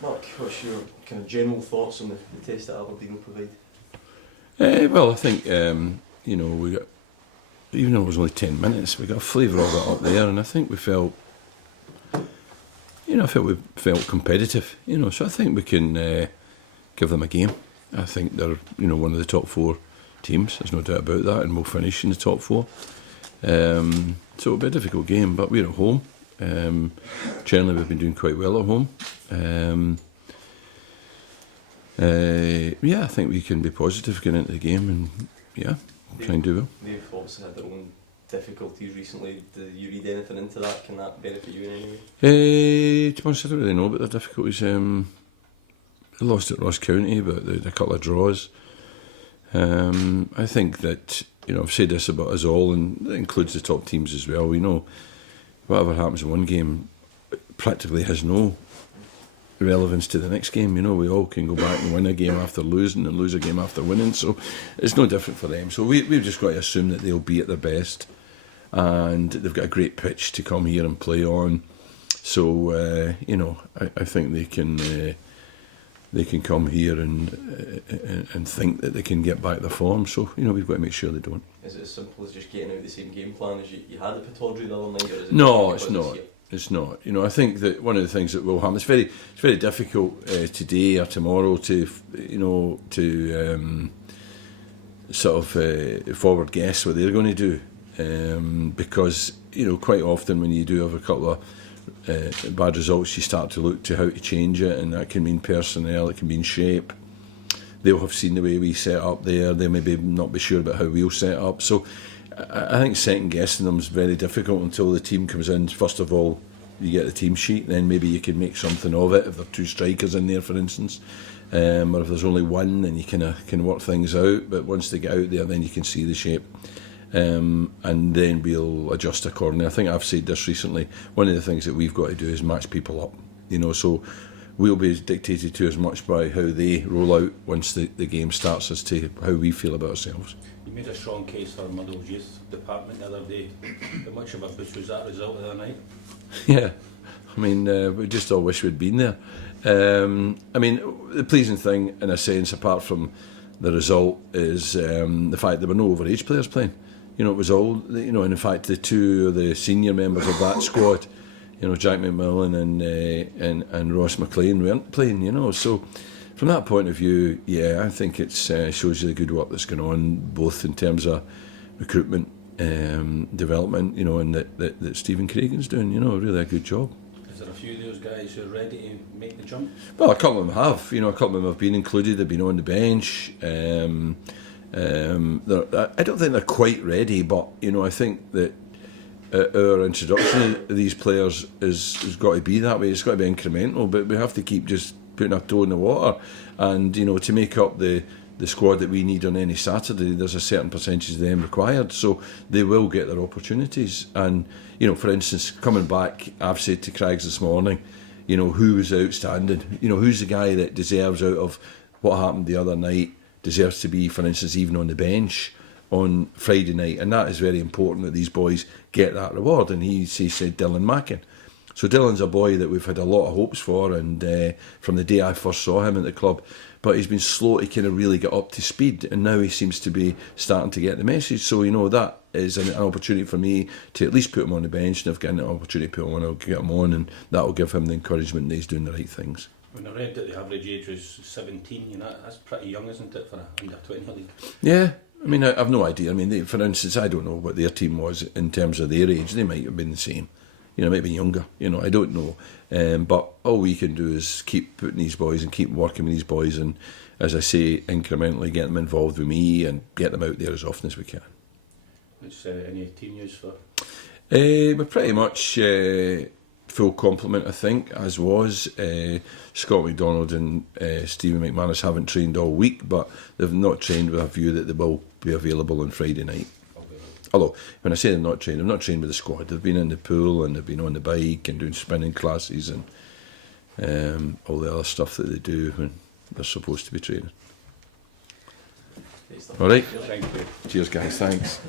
Mark, what's your kind of general thoughts on the test that Aberdeen will provide? Well, I think we got, even though it was only 10 minutes, we got a flavour of it up there, and I think we felt, we felt competitive. So I think we can give them a game. I think they're one of the top 4 teams. There's no doubt about that, and we'll finish in the top 4. So it'll be a difficult game, but we're at home. Generally, we've been doing quite well at home. I think we can be positive going into the game, and try and do well. They've obviously had their own difficulties recently. Do you read anything into that? Can that benefit you in any way? To be honest, I don't really know about their difficulties. They lost at Ross County, but they had a couple of draws. I think that, I've said this about us all, and that includes the top teams as well. We know whatever happens in one game practically has no relevance to the next game. We all can go back and win a game after losing and lose a game after winning, so it's no different for them. So we've just got to assume that they'll be at their best, and they've got a great pitch to come here and play on. So I think they can come here and think that they can get back their form. So we've got to make sure they don't. Is it as simple as just getting out the same game plan as you had at Pittodrie the other night? Or is it No, it's not. It's not. I think that one of the things that will happen. It's very difficult today or tomorrow to sort of forward guess what they're going to do, because quite often when you do have a couple of bad results, you start to look to how to change it, and that can mean personnel, it can mean shape. They'll have seen the way we set up there. They maybe not be sure about how we'll set up. So I think second guessing them is very difficult until the team comes in. First of all, you get the team sheet, then maybe you can make something of it if there are 2 strikers in there, for instance, or if there's only one, then you can work things out. But once they get out there, then you can see the shape, and then we'll adjust accordingly. I think I've said this recently. One of the things that we've got to do is match people up. So we'll be dictated to as much by how they roll out once the game starts as to how we feel about ourselves. You made a strong case for Motherwell's youth department the other day. How much of a boost was that result the other night? Yeah, we just all wish we'd been there. The pleasing thing, in a sense, apart from the result, is the fact there were no overage players playing. It was all, and in fact, the 2 of the senior members of that squad, Jack McMillan and Ross McLean weren't playing. So from that point of view, I think it shows you the good work that's going on, both in terms of recruitment, development, and that Stephen Craigan's doing, really a good job. Is there a few of those guys who are ready to make the jump? Well, a couple of them have. A couple of them have been included. They've been on the bench. I don't think they're quite ready, but I think that our introduction of these players has got to be that way. It's got to be incremental, but we have to keep just putting our toe in the water, and to make up the squad that we need on any Saturday, there's a certain percentage of them required, so they will get their opportunities. And for instance, coming back, I've said to Craigs this morning, who was outstanding, who's the guy that deserves, out of what happened the other night, deserves to be, for instance, even on the bench on Friday night. And that is very important that these boys get that reward. And he said Dylan Mackin. So Dylan's a boy that we've had a lot of hopes for, and from the day I first saw him at the club, but he's been slow to kind of really get up to speed, and now he seems to be starting to get the message. So that is an opportunity for me to at least put him on the bench, and if I get an opportunity to put him on, I'll get him on, and that will give him the encouragement that he's doing the right things. When I read that the average age was 17, that's pretty young, isn't it, for a under-20 league? Yeah, I've no idea. For instance, I don't know what their team was in terms of their age. They might have been the same. Maybe younger. I don't know. But all we can do is keep putting these boys and keep working with these boys, and, as I say, incrementally get them involved with me and get them out there as often as we can. What's any team news for? We're pretty much full complement, I think, as was. Scott McDonald and Stephen McManus haven't trained all week, but they've not trained with a view that they will be available on Friday night. Although, when I say they've not trained with the squad. They've been in the pool, and they've been on the bike and doing spinning classes and all the other stuff that they do when they're supposed to be training. All right. Thank you. Cheers, guys. Thanks.